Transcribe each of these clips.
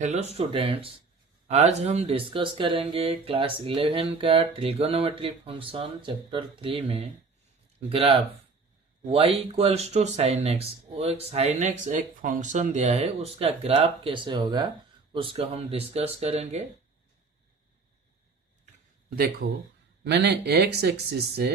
Hello students. आज हम discuss करेंगे क्लास 11 का ट्रिगोनोमेट्री फंक्शन चैप्टर 3 में graph y equals to sine x. वो एक साइन एक्स एक फंक्शन दिया है, उसका ग्राफ कैसे होगा उसको हम डिस्कस करेंगे। देखो, मैंने एक्स एक्सिस से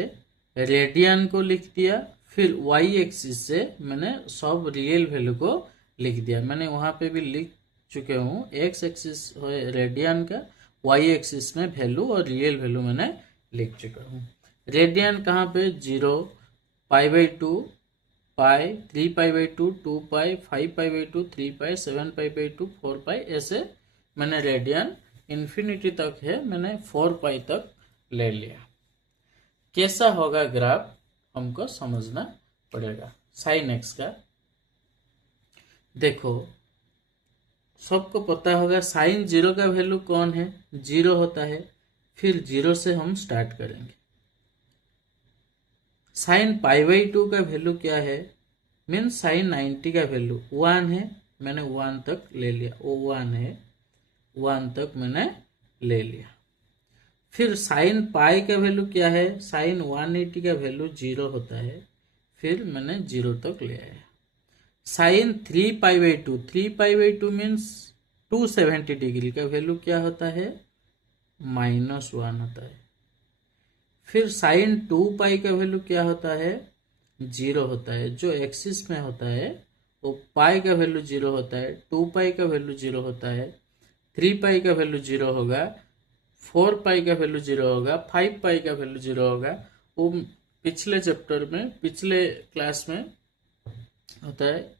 रेडियन को लिख दिया, फिर वाई एक्सिस से मैंने सब रियल वैल्यू को लिख दिया। मैंने वहाँ पे भी लिख चुके हूँ, एक्स एक्सिस रेडियन का, वाई एक्सिस में वैल्यू और रियल वैल्यू मैंने लिख चुका हूँ। रेडियन कहाँ पे? 0, π/2, पाई, 3π/2, 2π, 5π/2, 3π, 7π/2, 4π, ऐसे मैंने रेडियन इन्फिनिटी तक है, मैंने 4π तक ले लिया। कैसा होगा ग्राफ हमको समझना पड़ेगा साइन एक्स का। देखो, सबको पता होगा साइन 0 का वैल्यू कौन है? 0 होता है। फिर 0 से हम स्टार्ट करेंगे। साइन π/2 का वैल्यू क्या है? मीन्स साइन 90 का वैल्यू 1 है, मैंने 1 तक ले लिया। वो 1 है, 1 तक मैंने ले लिया। फिर साइन पाई का वैल्यू क्या है? साइन 180 का वैल्यू 0 होता है, फिर मैंने 0 तक ले आया। साइन 3π/2, 3π/2 मीन्स 270 डिग्री का वैल्यू क्या होता है? -1 होता है। फिर साइन 2π का वैल्यू क्या होता है? 0 होता है। जो एक्सिस में होता है वो पाई का वैल्यू 0 होता है, 2π का वैल्यू 0 होता है, 3π का वैल्यू 0 होगा, 4π का वैल्यू 0 होगा, 5π का वैल्यू 0 होगा। वो पिछले चैप्टर में, पिछले क्लास में होता है।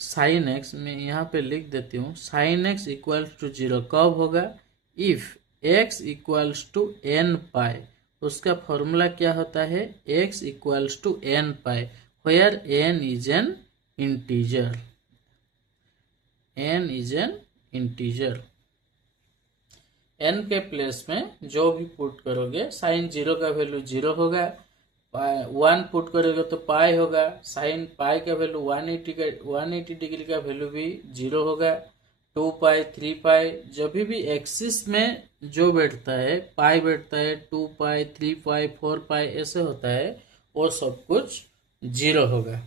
साइन एक्स में यहाँ पे लिख देती हूँ, साइन एक्स इक्वल्स टू 0 कब होगा? If x equals to n pi. उसका फॉर्मूला क्या होता है? x equals to n pi, where n is an integer. n is an integer. n के प्लेस में जो भी पुट करोगे, साइन 0 का वैल्यू 0 होगा, 1 पुट करोगे तो पाई होगा, साइन पाई का वैल्यू 180 डिग्री का वैल्यू भी 0 होगा, 2π, 3π, जब भी एक्सिस में जो बैठता है, पाई बैठता है, 2π, 3π, 4π ऐसे होता है, वो सब कुछ 0 होगा।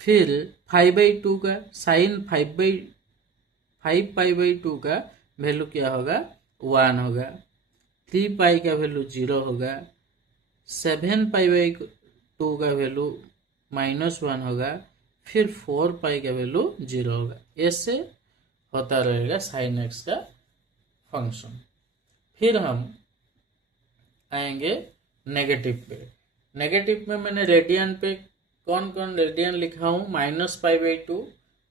फिर 5/2 का, साइन 5π/2 का वैल्यू क्या होगा? 1 होगा। 3π का वैल्यू 0 होगा। 7π/2 का वैल्यू -1 होगा। फिर 4π का वैल्यू 0 होगा। ऐसे होता रहेगा साइन एक्स का फंक्शन। फिर हम आएंगे नेगेटिव पे। नेगेटिव में मैंने रेडियन पे कौन कौन रेडियन लिखा हूँ? -π/2,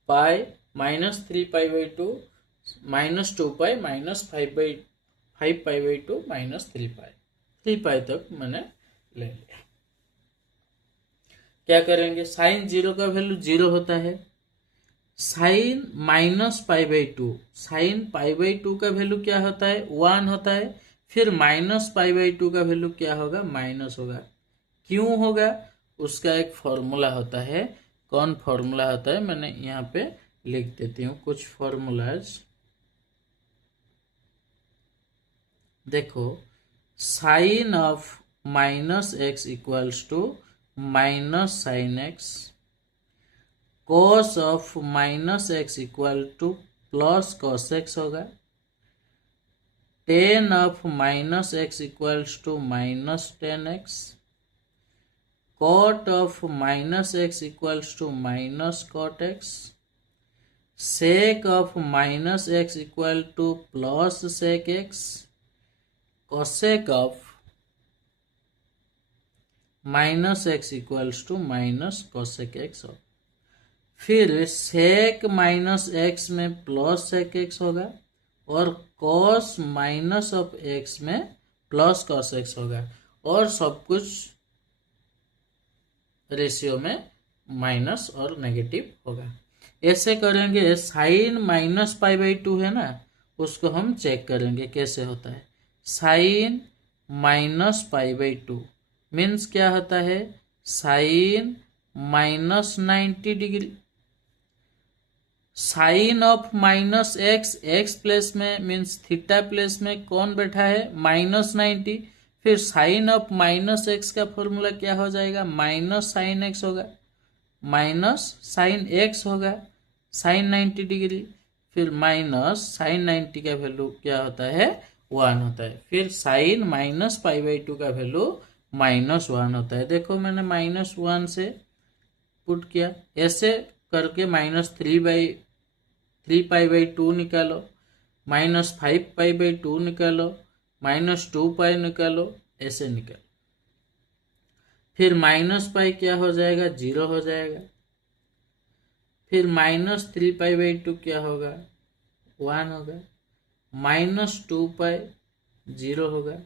पाई, -3π/2, -2π, -5π/2, -3π, 3π तक मैंने ले लिया। क्या करेंगे? साइन 0 का वैल्यू 0 होता है। साइन -π/2, साइन π/2 का वैल्यू क्या होता है? 1 होता है। फिर -π/2 का वैल्यू क्या होगा? माइनस होगा। क्यों होगा? उसका एक फॉर्मूला होता है। कौन फॉर्मूला होता है? मैंने यहाँ पे लिख देती हूँ कुछ फॉर्मूलाज। देखो, sine of -x equals to -sin x, cos of -x equal to +cos x होगा, tan of -x equals to -tan x, cot of -x equals to -cot x, sec of -x equal to +sec x, cosec of -x equals to -cosec x होगा। फिर sec -x में +sec x होगा और cos -x में +cos x होगा, और सब कुछ रेशियो में माइनस और नेगेटिव होगा। ऐसे करेंगे। साइन -π/2 है ना, उसको हम चेक करेंगे कैसे होता है। साइन -π/2 मीन्स क्या होता है? Sine -90 degree sine of minus x, x place में मीन्स थीटा प्लेस में कौन बैठा है, -90। फिर साइन ऑफ माइनस एक्स का फॉर्मूला क्या हो जाएगा, माइनस साइन एक्स होगा, माइनस साइन एक्स होगा, साइन 90 डिग्री। फिर माइनस साइन 90 का वैल्यू क्या होता है, 1 होता है। फिर साइन -π/2 का वैल्यू -1 होता है। देखो मैंने -1 से पुट किया, ऐसे करके -3π/2 निकालो, -5π/2 निकालो, -2π निकालो, ऐसे निकालो। फिर -π क्या हो जाएगा, 0 हो जाएगा। फिर -3π/2 क्या होगा, 1 होगा। -2π 0 होगा।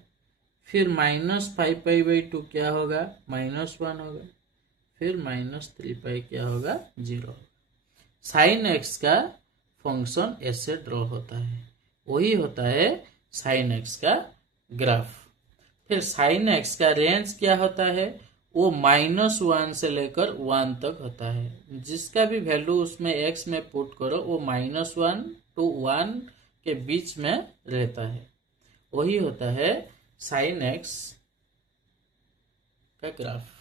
फिर -5π/2 क्या होगा, -1 होगा। फिर -3π क्या होगा, 0 होगा। साइन एक्स का फंक्शन ऐसे ड्रॉ होता है, वही होता है साइन एक्स का ग्राफ। फिर साइन एक्स का रेंज क्या होता है, वो -1 से लेकर 1 तक होता है। जिसका भी वैल्यू उसमें एक्स में पुट करो वो -1 to 1 के बीच में रहता है, वही होता है साइन एक्स का ग्राफ।